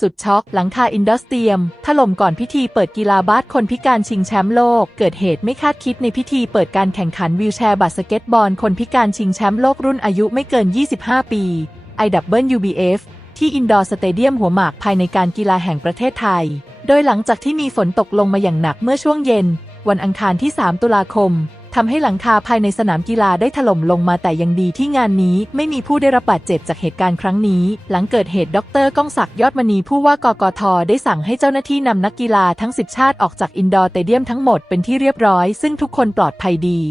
สุดช็อกหลังคาอินดัสเตียม ถล่มก่อนพิธีเปิดกีฬาบาสคนพิการชิงแชมป์โลก เกิดเหตุไม่คาดคิดในพิธีเปิดการแข่งขันวิวแชร์บาสเกตบอล คนพิการชิงแชมป์โลกรุ่นอายุไม่เกิน 25 ปี IWBF ที่อินดอร์สเตเดียมหัวหมากภายในการกีฬาแห่งประเทศไทย โดยหลังจากที่มีฝนตกลงมาอย่างหนักเมื่อช่วงเย็น วันอังคารที่ 3 ตุลาคม ทำให้หลังคาภายในสนามกีฬาได้ถล่มลงมาแต่ยังดีที่งานนี้ไม่มีผู้ได้รับบาดเจ็บจากเหตุการณ์ครั้งนี้ หลังเกิดเหตุดรก้องศักดิ์ยอดมณีผู้ว่ากกทได้สั่งให้เจ้าหน้าที่นำนักกีฬาทั้ง 10 ชาติออกจากอินดอร์เตเดียมทั้งหมดเป็นที่เรียบร้อย ซึ่งทุกคนปลอดภัยดี